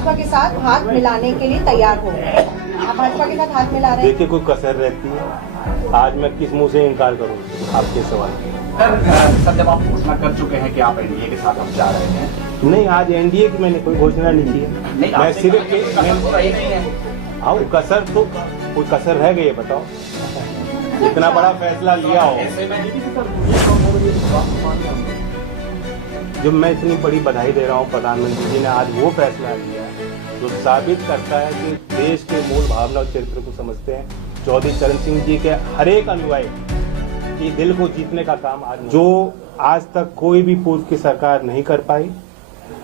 भाजपा के साथ हाथ मिलाने के लिए तैयार हो गए? आप भाजपा के साथ हाथ मिला रहे हैं? देखिए, कोई कसर रहती है? आज मैं किस मुंह से इनकार करूं आपके सवाल? सर, जब आप घोषणा कर चुके हैं कि आप एनडीए के साथ हम जा रहे हैं। नहीं, आज एनडीए की मैंने कोई घोषणा नहीं की है। मैं सिर्फ हाँ, कसर तो कोई कसर रह गई है, बताओ। इतना बड़ा फैसला लिया हो, जब मैं इतनी बड़ी बधाई दे रहा हूँ प्रधानमंत्री जी ने आज वो फैसला लिया जो साबित करता है कि देश के मूल भावना और चरित्र को समझते हैं। चौधरी चरण सिंह जी के हर एक अनुयायी की दिल को जीतने का काम आज जो आज तक कोई भी पूर्व की सरकार नहीं कर पाई,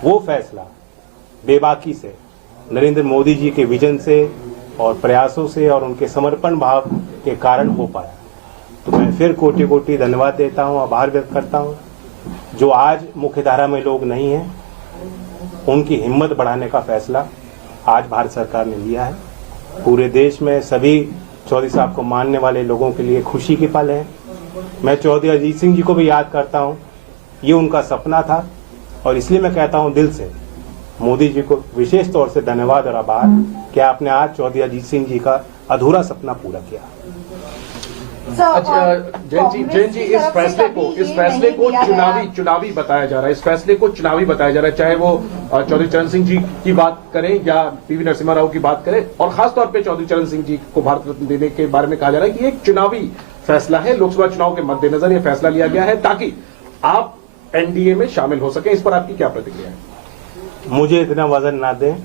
वो फैसला बेबाकी से नरेंद्र मोदी जी के विजन से और प्रयासों से और उनके समर्पण भाव के कारण हो पाया। तो मैं फिर कोटि कोटि धन्यवाद देता हूँ, आभार व्यक्त करता हूँ। जो आज मुख्यधारा में लोग नहीं हैं, उनकी हिम्मत बढ़ाने का फैसला आज भारत सरकार ने लिया है। पूरे देश में सभी चौधरी साहब को मानने वाले लोगों के लिए खुशी की पल है। मैं चौधरी अजीत सिंह जी को भी याद करता हूँ, ये उनका सपना था और इसलिए मैं कहता हूँ दिल से मोदी जी को विशेष तौर से धन्यवाद और आभार कि आपने आज चौधरी अजीत सिंह जी का अधूरा सपना पूरा किया। जैन जी, इस फैसले को चुनावी बताया जा रहा है। इस फैसले को चुनावी बताया जा रहा है, चाहे वो चौधरी चरण सिंह जी की बात करें या पीवी नरसिम्हा राव की बात करें, और खासतौर पे चौधरी चरण सिंह जी को भारत रत्न देने के बारे में कहा जा रहा है कि एक चुनावी फैसला है। लोकसभा चुनाव के मद्देनजर यह फैसला लिया गया है ताकि आप एनडीए में शामिल हो सके। इस पर आपकी क्या प्रतिक्रिया है? मुझे इतना वजन ना दें।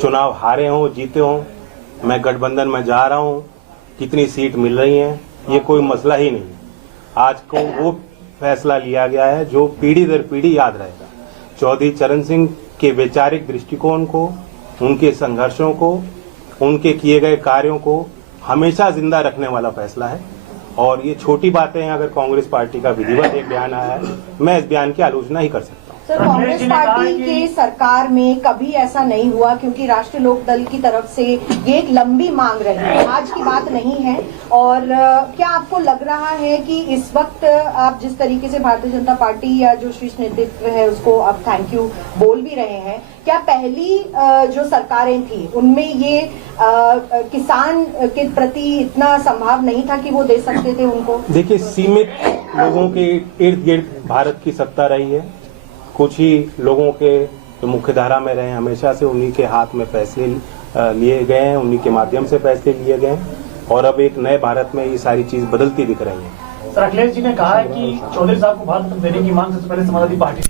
चुनाव हारे हों जीते हों, मैं गठबंधन में जा रहा हूं, कितनी सीट मिल रही हैं, ये कोई मसला ही नहीं। आज को वो फैसला लिया गया है जो पीढ़ी दर पीढ़ी याद रहेगा। चौधरी चरण सिंह के वैचारिक दृष्टिकोण को, उनके संघर्षों को, उनके किए गए कार्यों को हमेशा जिंदा रखने वाला फैसला है। और ये छोटी बातें हैं, अगर कांग्रेस पार्टी का विधिवत एक बयान आया है, मैं इस बयान की आलोचना ही कर सकता हूँ। सर, कांग्रेस पार्टी के सरकार में कभी ऐसा नहीं हुआ, क्योंकि राष्ट्रीय लोक दल की तरफ से ये एक लंबी मांग रही है, आज की बात नहीं है। और क्या आपको लग रहा है कि इस वक्त आप जिस तरीके से भारतीय जनता पार्टी या जो शीर्ष नेतृत्व है उसको अब थैंक यू बोल भी रहे हैं, क्या पहली जो सरकारें थी उनमें ये किसान के प्रति इतना संभाव नहीं था कि वो दे सकते थे उनको? देखिए, सीमित लोगों के इर्द गिर्द भारत की सत्ता रही है। कुछ ही लोगों के जो मुख्यधारा में रहे हमेशा से, उन्हीं के हाथ में फैसले लिए गए हैं, उन्हीं के माध्यम से फैसले लिए गए हैं और अब एक नए भारत में ये सारी चीज बदलती दिख रही है। सर, अखिलेश जी ने कहा है कि चौधरी साहब को भारत रत्न देने की मांग सबसे पहले समाजवादी पार्टी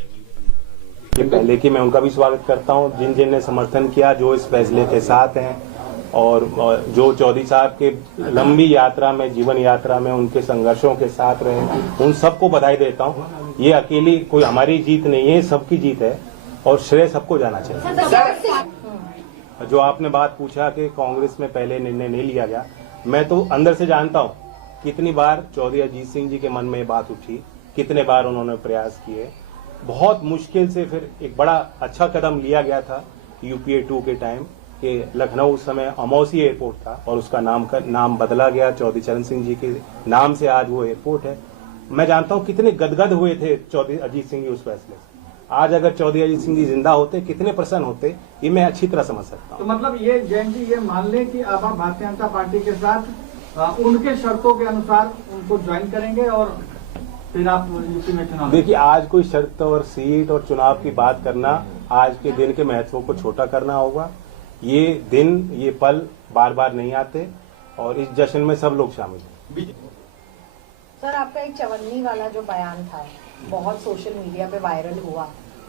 के पहले की मैं उनका भी स्वागत करता हूं, जिन ने समर्थन किया, जो इस फैसले के साथ हैं और जो चौधरी साहब के लंबी यात्रा में, जीवन यात्रा में उनके संघर्षों के साथ रहे, उन सबको बधाई देता हूं। ये अकेली कोई हमारी जीत नहीं है, सबकी जीत है और श्रेय सबको जाना चाहिए। जो आपने बात पूछा कि कांग्रेस में पहले निर्णय नहीं लिया गया, मैं तो अंदर से जानता हूं कितनी बार चौधरी अजीत सिंह जी के मन में ये बात उठी, कितने बार उन्होंने प्रयास किए। बहुत मुश्किल से फिर एक बड़ा अच्छा कदम लिया गया था यूपीए 2 के टाइम कि लखनऊ उस समय अमौसी एयरपोर्ट था और उसका नाम बदला गया, चौधरी चरण सिंह जी के नाम से आज वो एयरपोर्ट है। मैं जानता हूं कितने गदगद हुए थे चौधरी अजीत सिंह जी उस फैसले से। आज अगर चौधरी अजीत सिंह जी जिंदा होते, कितने प्रसन्न होते, ये मैं अच्छी तरह समझ सकता हूं। तो मतलब ये जैन जी, ये मान लें कि अब आप भारतीय जनता पार्टी के साथ उनके शर्तों के अनुसार उनको ज्वाइन करेंगे और फिर आप यूपी में चुनाव? देखिए, आज कोई शर्त और सीट और चुनाव की बात करना आज के दिन के महत्व को छोटा करना होगा। ये दिन, ये पल बार बार नहीं आते और इस जश्न में सब लोग शामिल हैं। सर, आपका एक चवन्नी वाला जो बयान था बहुत सोशल मीडिया पे वायरल हुआ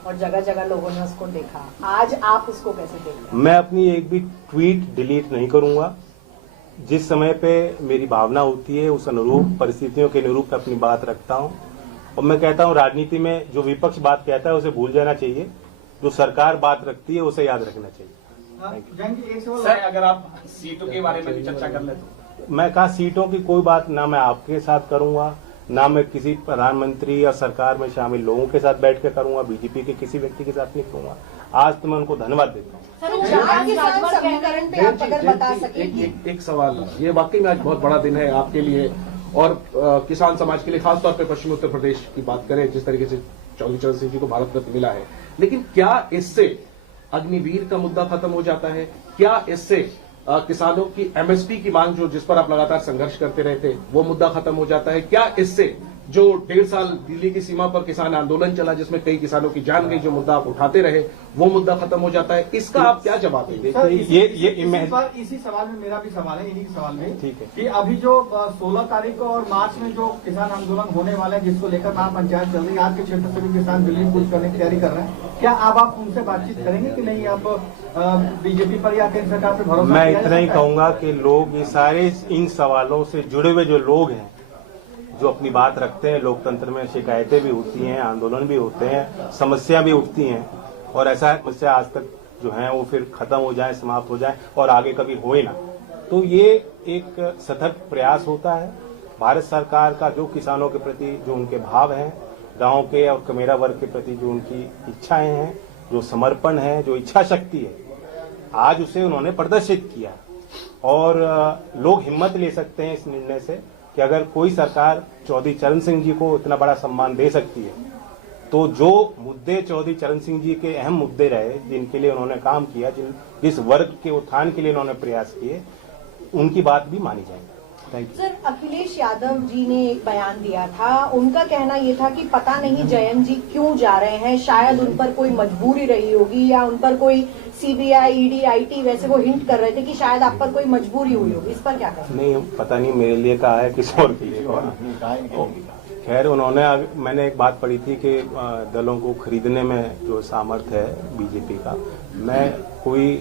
और जगह जगह लोगों ने उसको देखा, आज आप उसको कैसे देखते हैं? मैं अपनी एक भी ट्वीट डिलीट नहीं करूंगा। जिस समय पे मेरी भावना होती है उस अनुरूप, परिस्थितियों के अनुरूप अपनी बात रखता हूं। और मैं कहता हूं राजनीति में जो विपक्ष बात कहता है उसे भूल जाना चाहिए, जो सरकार बात रखती है उसे याद रखना चाहिए। सर, अगर आप सीटों के बारे में भी चर्चा कर ले तो? मैं कहा सीटों की कोई बात ना मैं आपके साथ करूंगा, ना मैं किसी प्रधानमंत्री या सरकार में शामिल लोगों के साथ बैठ के करूंगा, बीजेपी के किसी व्यक्ति के साथ नहीं करूंगा। आज तो मैं उनको धन्यवाद देता हूँ। एक सवाल, ये वाकई में आज बहुत बड़ा दिन है आपके लिए और किसान समाज के लिए, खासतौर पर पश्चिमी उत्तर प्रदेश की बात करें, जिस तरीके से चौधरी चरण सिंह जी को भारत रत्न मिला है, लेकिन क्या इससे अग्निवीर का मुद्दा खत्म हो जाता है? क्या इससे किसानों की एमएसपी की मांग जो जिस पर आप लगातार संघर्ष करते रहे थे वो मुद्दा खत्म हो जाता है? क्या इससे जो 1.5 साल दिल्ली की सीमा पर किसान आंदोलन चला जिसमें कई किसानों की जान गई, जो मुद्दा आप उठाते रहे वो मुद्दा खत्म हो जाता है? इसका आप क्या जवाब देंगे? सर, इसी सवाल में मेरा भी सवाल है, इन्हीं के सवाल में ठीक है कि अभी जो 16 तारीख को और मार्च में जो किसान आंदोलन होने वाले हैं जिसको लेकर महापंचायत चल रही है, आपके क्षेत्र से भी किसान दिल्ली कूच करने की तैयारी कर रहे हैं, क्या अब आप उनसे बातचीत करेंगे कि नहीं? आप बीजेपी पर या केंद्र सरकार पर भरोसा? मैं इतना ही कहूंगा कि लोग ये सारे इन सवालों से जुड़े हुए जो लोग हैं, जो अपनी बात रखते हैं, लोकतंत्र में शिकायतें भी होती हैं, आंदोलन भी होते हैं, समस्या भी उठती हैं, और ऐसा समस्या आज तक जो है वो फिर खत्म हो जाए, समाप्त हो जाए और आगे कभी होए ना, तो ये एक सतत प्रयास होता है भारत सरकार का, जो किसानों के प्रति जो उनके भाव हैं, गांव के और कमेरा वर्ग के प्रति जो उनकी इच्छाएं हैं, जो समर्पण है, जो इच्छा शक्ति है, आज उसे उन्होंने प्रदर्शित किया। और लोग हिम्मत ले सकते हैं इस निर्णय से कि अगर कोई सरकार चौधरी चरण सिंह जी को इतना बड़ा सम्मान दे सकती है, तो जो मुद्दे चौधरी चरण सिंह जी के अहम मुद्दे रहे, जिनके लिए उन्होंने काम किया, जिस वर्ग के उत्थान के लिए उन्होंने प्रयास किए, उनकी बात भी मानी जाएगी। सर, अखिलेश यादव जी ने एक बयान दिया था, उनका कहना ये था कि पता नहीं जयंत जी क्यों जा रहे हैं, शायद उन पर कोई मजबूरी रही होगी या उन पर कोई सीबीआई, ईडी, आईटी, वैसे वो हिंट कर रहे थे कि शायद आप पर कोई मजबूरी हुई होगी, इस पर क्या कहें? नहीं, पता नहीं मेरे लिए कहा है किस और के लिए कहा। खैर, उन्होंने, मैंने एक बात पढ़ी थी कि दलों को खरीदने में जो सामर्थ्य है बीजेपी का, मैं कोई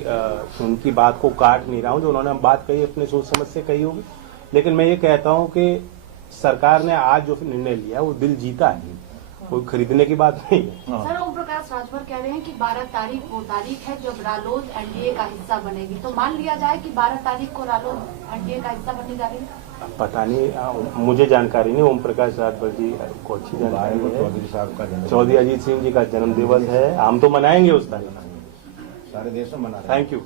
उनकी बात को काट नहीं रहा हूं, जो उन्होंने बात कही अपनी सोच समझ से कही होगी, लेकिन मैं ये कहता हूं कि सरकार ने आज जो निर्णय लिया वो दिल जीता है, कोई खरीदने की बात नहीं है। सर, ओम प्रकाश राजभर कह रहे हैं कि 12 तारीख वो तारीख है जब रालोद एनडीए का हिस्सा बनेगी, तो मान लिया जाए कि 12 तारीख को रालोद एनडीए का हिस्सा बनने जा रही है? पता नहीं, मुझे जानकारी नहीं। ओम प्रकाश राजभर जी को अच्छी जानकारी है। चौधरी अजीत सिंह जी का जन्म दिवस है, हम तो मनाएंगे उस तारीख, सारे देश में मना। Thank you.